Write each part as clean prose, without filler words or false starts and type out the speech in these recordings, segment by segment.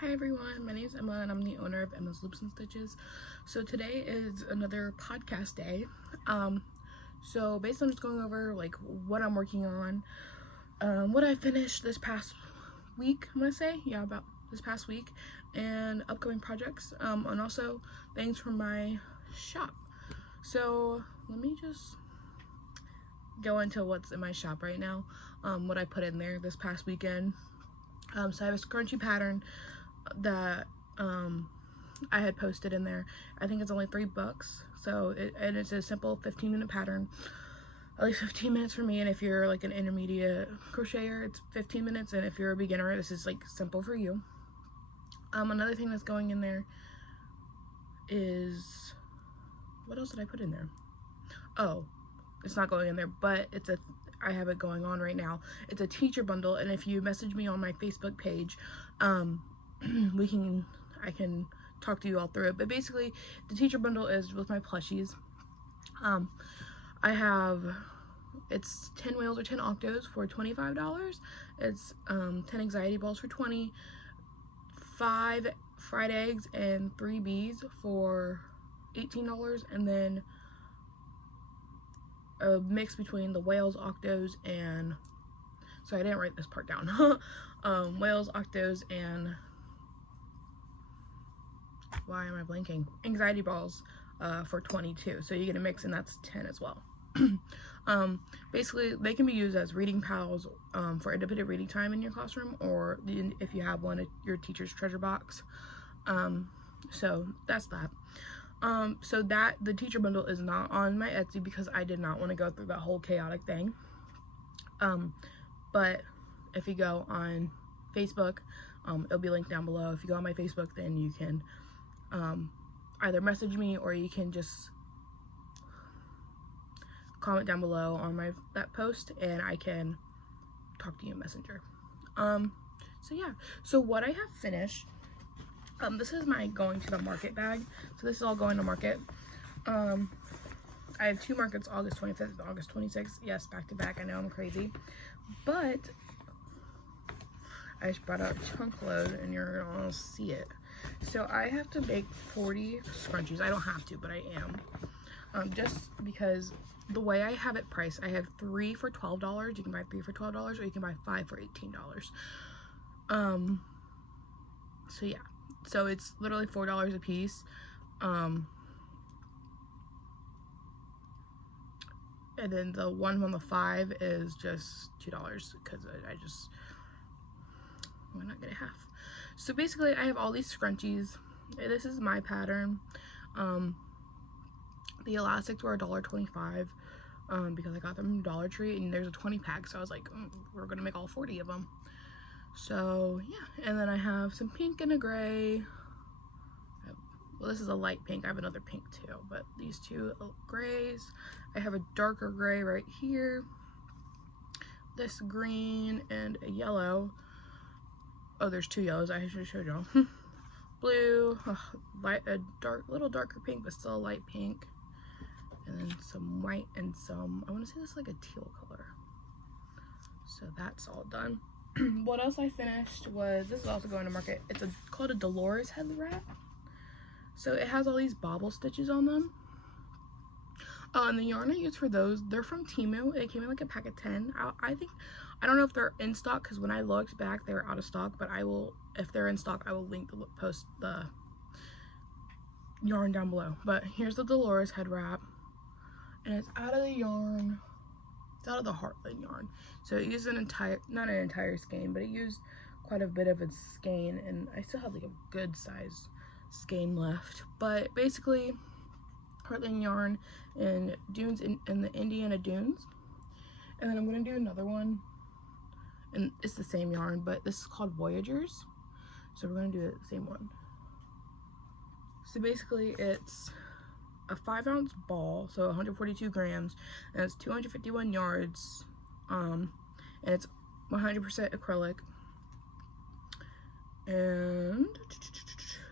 Hi everyone, my name is Emma and I'm the owner of Emma's Loops and Stitches. So today is another podcast day. So basically I'm just going over like what I'm working on, what I finished this past week, I'm gonna say, yeah, about this past week, and upcoming projects, and also things from my shop. So let me just go into what's in my shop right now, what I put in there this past weekend. So I have a scrunchie pattern that I had posted in there. I think it's only $3. So and it's a simple 15-minute pattern, at least 15 minutes for me. And if you're like an intermediate crocheter, it's 15 minutes. And if you're a beginner, this is like simple for you. Another thing that's going in there is, what else did I put in there? Oh, it's not going in there, but I have it going on right now. It's a teacher bundle, and if you message me on my Facebook page, I can talk to you all through it. But basically, the teacher bundle is with my plushies. I have, it's 10 whales or 10 octos for $25. It's 10 anxiety balls for $20, 5 fried eggs and 3 bees for $18, and then a mix between the whales, octos, and, so I didn't write this part down. Whales, octos, and, why am I blanking? Anxiety balls for 22. So you get a mix, and that's 10 as well. Basically, they can be used as reading pals for independent reading time in your classroom, or if you have one at your teacher's treasure box. So that's that. So that the teacher bundle is not on my Etsy because I did not want to go through that whole chaotic thing. But if you go on Facebook, it'll be linked down below. If you go on my Facebook, then you can either message me, or you can just comment down below on that post, and I can talk to you in Messenger. So yeah, so what I have finished, this is my going to the market bag. So this is all going to market. I have 2 markets, August 25th and August 26th. Yes, back to back. I know I'm crazy, but I just brought out a chunk load and you're gonna see it. So I have to make 40 scrunchies. I don't have to, but I am. Just because the way I have it priced, I have 3 for $12. You can buy 3 for $12, or you can buy 5 for $18. So yeah. So it's literally $4 a piece. And then the one from the 5 is just $2 because why not get a half? So basically, I have all these scrunchies. This is my pattern. The elastics were $1.25 because I got them from Dollar Tree, and there's a 20 pack, so I was like, we're gonna make all 40 of them. So yeah, and then I have some pink and a gray. Well, this is a light pink. I have another pink too, but these 2 grays. I have a darker gray right here. This green and a yellow. Oh, there's 2 yellows. I should have showed y'all. Blue, a little darker pink, but still a light pink. And then some white and some, I want to say this is like a teal color. So that's all done. What else I finished was, this is also going to market. It's called a Dolores head wrap. So it has all these bobble stitches on them. And the yarn I use for those, they're from Temu. It came in like a pack of 10. I don't know if they're in stock, because when I looked back, they were out of stock, but I will, if they're in stock, I will post the yarn down below. But here's the Dolores head wrap, and it's out of the yarn, it's out of the Heartland yarn. So it used not an entire skein, but it used quite a bit of its skein, and I still have like a good size skein left. But basically, Heartland yarn and dunes in the Indiana Dunes. And then I'm going to do another one, and it's the same yarn, but this is called Voyagers. So we're going to do the same one. So basically it's a 5-ounce ball, so 142 grams, and it's 251 yards, and it's 100% acrylic, and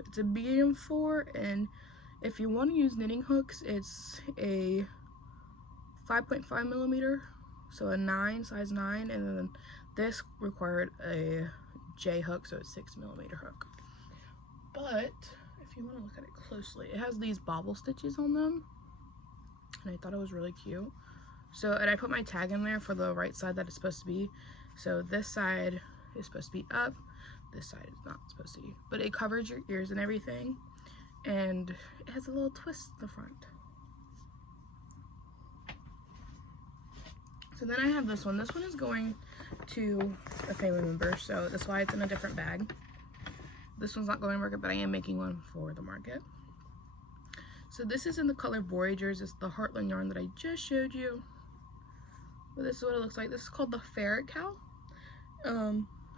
it's a medium 4, and if you want to use knitting hooks, it's a 5.5 millimeter, so a size 9, and then this required a J hook, so a 6 millimeter hook. But if you want to look at it closely, it has these bobble stitches on them, and I thought it was really cute. So, and I put my tag in there for the right side that it's supposed to be. So this side is supposed to be up, this side is not supposed to be, but it covers your ears and everything, and it has a little twist in the front. So then I have this one. This one is going to a family member, so that's why it's in a different bag. This one's not going to market, but I am making one for the market. So this is in the color Voyagers. It's the Heartland yarn that I just showed you. But this is what it looks like. This is called the Ferret Cow.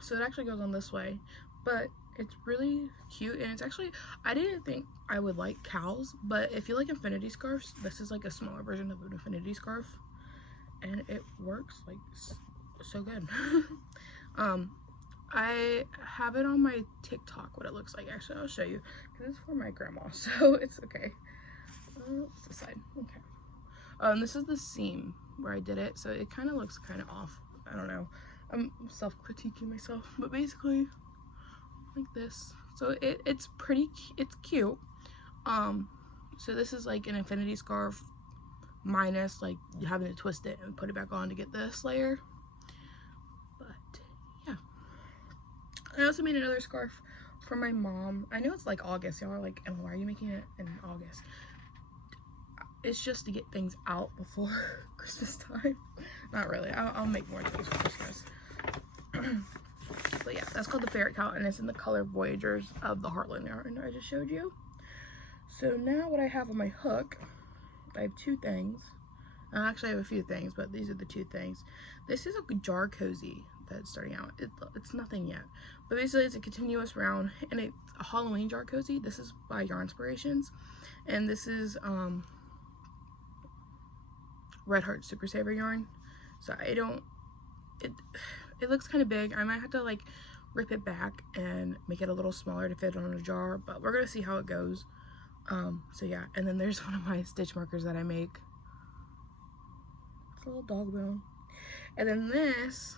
So it actually goes on this way, but it's really cute, and it's actually, I didn't think I would like cows, but if you like infinity scarves, this is like a smaller version of an infinity scarf, and it works like so good. I have it on my TikTok what it looks like. Actually, I'll show you because it's for my grandma, so it's okay. It's this side. Okay. This is the seam where I did it, so it kind of looks kind of off. I don't know. I'm self-critiquing myself, but basically like this. So it's pretty, it's cute. So this is like an infinity scarf minus like having to twist it and put it back on to get this layer. But yeah, I also made another scarf for my mom. I know it's like August, y'all are like, Emma, why are you making it in August? It's just to get things out before Christmas time. Not really. I'll make more things for Christmas. But yeah, that's called the Ferret Cow, and it's in the color Voyagers of the Heartland yarn I just showed you. So now what I have on my hook, I have two things. Actually, I have a few things, but these are the two things. This is a jar cozy that's starting out. It's nothing yet, but basically it's a continuous round, and it's a Halloween jar cozy. This is by Yarn Inspirations, and this is Red Heart Super Saver yarn. So it looks kind of big. I might have to like rip it back and make it a little smaller to fit on a jar, but we're gonna see how it goes. So yeah, and then there's one of my stitch markers that I make. It's a little dog bone. And then this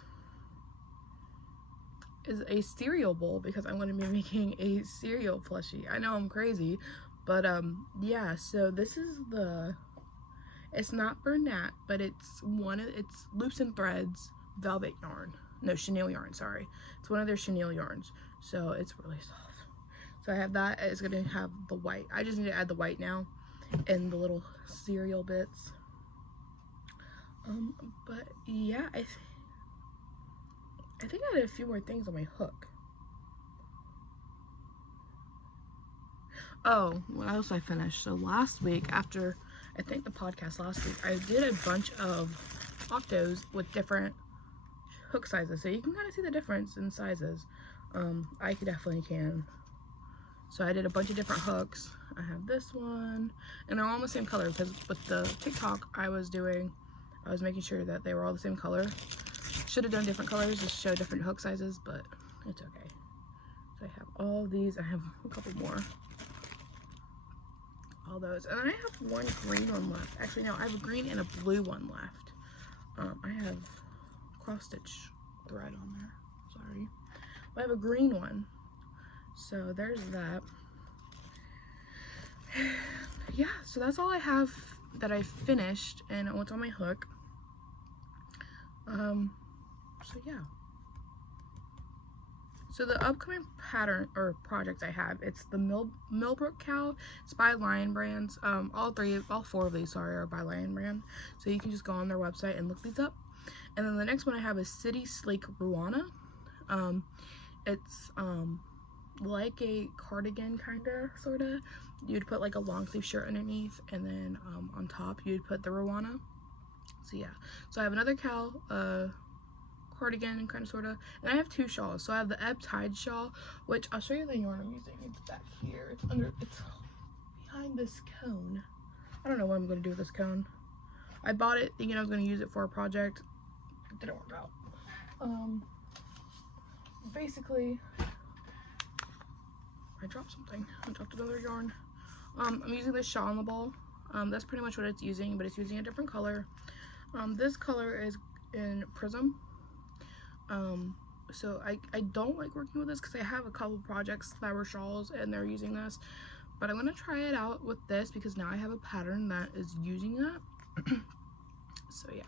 is a cereal bowl because I'm going to be making a cereal plushie. I know I'm crazy, but yeah, so this is it's not Bernat, but it's Loops and Threads velvet yarn. No, chenille yarn, sorry. It's one of their chenille yarns. So it's really soft. So I have that. It's gonna have the white. I just need to add the white now and the little cereal bits. But yeah, I think I had a few more things on my hook. Oh, what else I finished? So last week, after I think the podcast last week, I did a bunch of octos with different hook sizes, so you can kind of see the difference in sizes. I definitely can. So I did a bunch of different hooks. I have this one, and they're all the same color because with the TikTok I was making sure that they were all the same color. Should have done different colors to show different hook sizes, but it's okay. So I have all these. I have a couple more. All those, and then I have one green one left. Actually, no, I have a green and a blue one left. I have cross stitch thread on there. Sorry, but I have a green one. So there's that. Yeah, so that's all I have that I finished and what's on my hook. So yeah. So the upcoming pattern or projects I have, it's the Millbrook Cow. It's by Lion Brands. All four of these, sorry, are by Lion Brand. So you can just go on their website and look these up. And then the next one I have is City Sleek Ruana. It's like a cardigan kinda, sorta. You'd put like a long sleeve shirt underneath, and then on top you'd put the Ruana. So yeah. So I have another cow, cardigan kind of sorta, and I have two shawls. So I have the Ebb Tide shawl, which I'll show you the yarn I'm using. It's back here. It's behind this cone. I don't know what I'm gonna do with this cone. I bought it thinking I was gonna use it for a project. It didn't work out. Basically, I dropped something. I dropped another yarn. I'm using this shawl on the ball. That's pretty much what it's using, but it's using a different color. This color is in Prism. So I don't like working with this because I have a couple projects that were shawls and they're using this, but I'm gonna try it out with this because now I have a pattern that is using that. So yeah,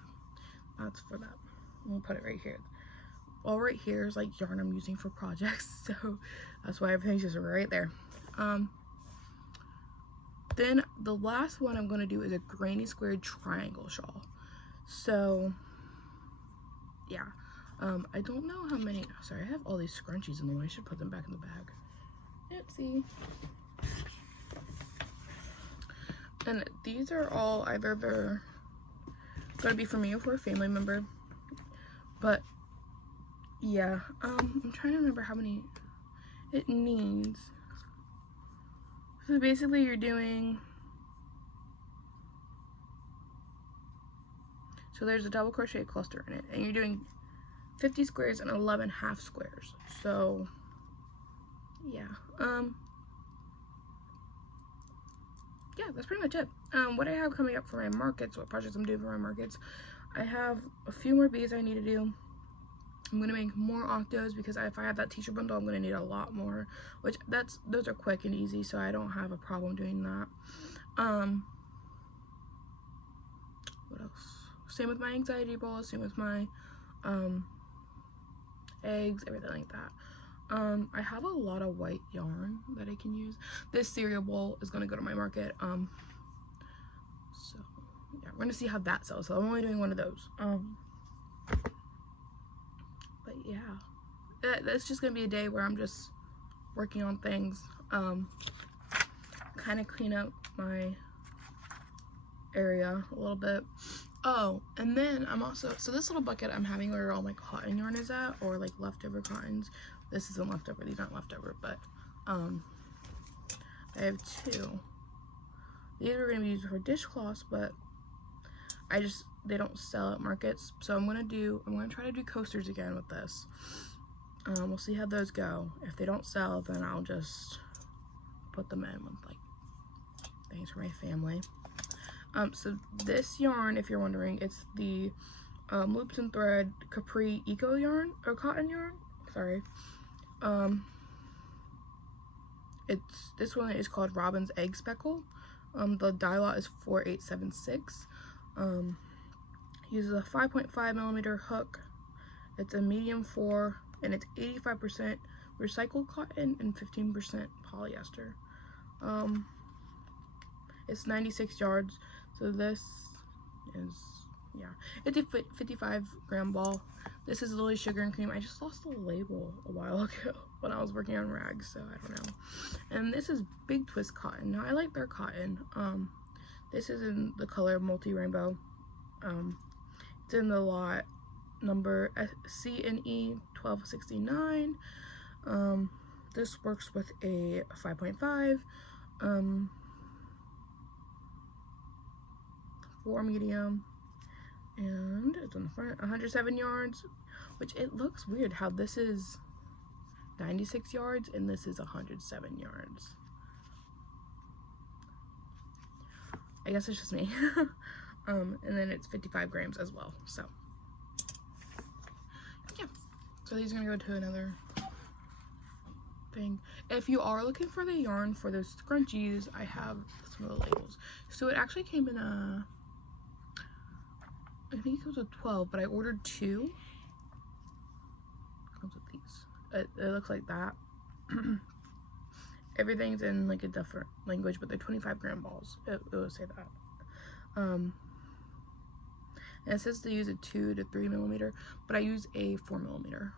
that's for that. We'll put it right here. All right here is like yarn I'm using for projects, so that's why everything's just right there. Then the last one I'm gonna do is a granny squared triangle shawl. So yeah, I don't know how many. Sorry, I have all these scrunchies in the way. I should put them back in the bag. Oopsie. And these are all either they're gonna be for me or for a family member. But yeah, I'm trying to remember how many it needs. So basically you're doing, so there's a double crochet cluster in it, and you're doing 50 squares and 11 half squares. So yeah, yeah, that's pretty much it. What I have coming up for my markets, what projects I'm doing for my markets, I have a few more beads I need to do. I'm gonna make more octos because if I have that t-shirt bundle, I'm gonna need a lot more, which those are quick and easy, so I don't have a problem doing that. What else? Same with my anxiety balls, same with my eggs, everything like that. I have a lot of white yarn that I can use. This cereal bowl is gonna go to my market. So yeah, we're gonna see how that sells. So I'm only doing one of those. But yeah, that's just gonna be a day where I'm just working on things, kind of clean up my area a little bit. Oh, and then I'm also, so this little bucket I'm having where all my cotton yarn is at, or like leftover cottons. This isn't leftover, these aren't leftover, but I have two. These are gonna be used for dishcloths, but they don't sell at markets, so I'm gonna try to do coasters again with this. We'll see how those go. If they don't sell, then I'll just put them in with like things for my family. So this yarn, if you're wondering, it's the Loops and Thread Capri Eco yarn, or cotton yarn, sorry. This one is called Robin's Egg Speckle. The dye lot is 4876. Uses a 5.5 millimeter hook. It's a medium 4, and it's 85% recycled cotton and 15% polyester. It's 96 yards, so this is, yeah, it's a 55 gram ball. This is Lily Sugar and Cream. I just lost the label a while ago when I was working on rags, so I don't know. And this is Big Twist cotton. Now I like their cotton. This is in the color Multi Rainbow. It's in the lot number CNE 1269. This works with a 5.5, 4 medium, and it's on the front, 107 yards, which it looks weird how this is 96 yards and this is 107 yards. I guess it's just me. And then it's 55 grams as well, so yeah. So these are gonna go to another thing. If you are looking for the yarn for those scrunchies, I have some of the labels. So it actually came in a, I think it was a 12, but I ordered 2. It comes with these. It looks like that. Everything's in like a different language, but they're 25 gram balls. It will say that. And it says to use a 2 to 3 millimeter, but I use a 4 millimeter,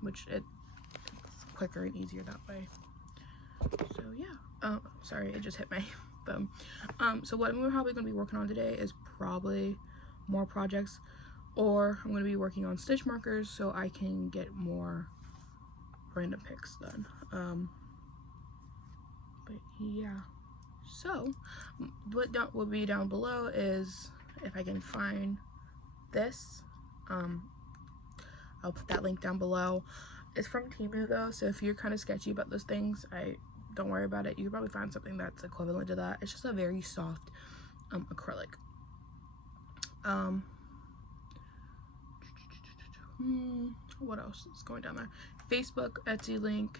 which it's quicker and easier that way. So yeah. Sorry, it just hit my phone. So what I'm probably going to be working on today is probably more projects, or I'm going to be working on stitch markers so I can get more random picks done. But yeah, so what will be down below is, if I can find this, I'll put that link down below. It's from Temu though, so if you're kind of sketchy about those things, don't worry about it. You can probably find something that's equivalent to that. It's just a very soft acrylic. What else is going down there? Facebook, Etsy link,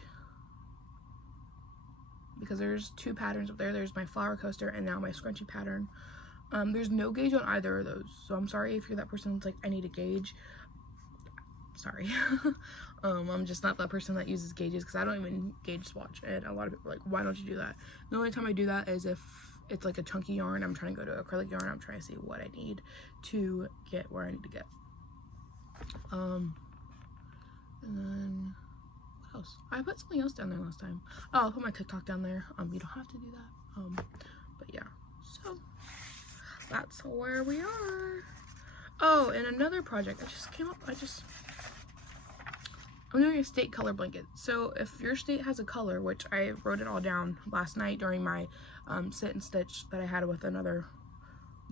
because there's 2 patterns up there. There's my flower coaster and now my scrunchie pattern. There's no gauge on either of those, so I'm sorry if you're that person that's like, I need a gauge. Sorry. I'm just not that person that uses gauges, because I don't even gauge swatch, and a lot of people are like, why don't you do that? The only time I do that is if it's like a chunky yarn, I'm trying to go to acrylic yarn, I'm trying to see what I need to get where I need to get. And then what else? I put something else down there last time. Oh, I'll put my TikTok down there. You don't have to do that. But yeah, so that's where we are. Oh, and another project that just came up, I'm doing a state color blanket. So if your state has a color, which I wrote it all down last night during my sit and stitch that I had with another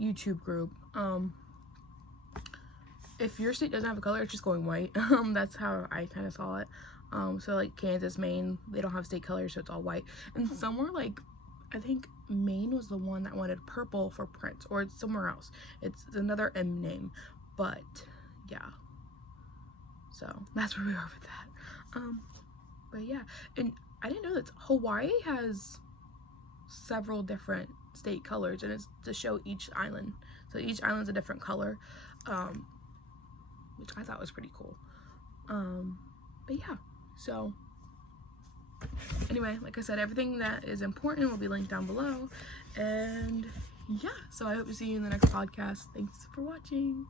YouTube group. If your state doesn't have a color, it's just going white. That's how I kind of saw it. So like Kansas, Maine, they don't have state colors, so it's all white. And somewhere like, I think Maine was the one that wanted purple for prints, or it's somewhere else. It's another M name, but yeah. So that's where we are with that. But yeah, and I didn't know that Hawaii has several different state colors, and it's to show each island. So each island's a different color, which I thought was pretty cool. But yeah, so anyway, like I said, everything that is important will be linked down below, and yeah, so I hope to see you in the next podcast. Thanks for watching.